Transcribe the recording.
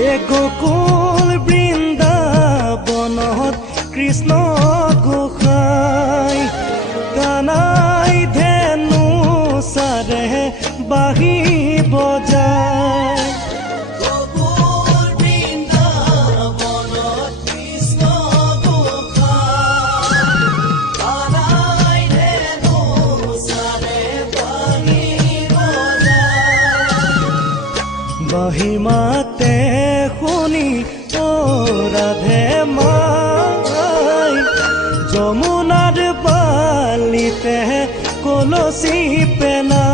এ গোকুল বৃন্দাবনত কৃষ্ণ গোসাই কানাই ধেনু চাৰে বাঁহী বজায় বাঁহী মাতে শুনি ও ৰাধে মাই যমুনাৰ বালিতে কলচি পেনা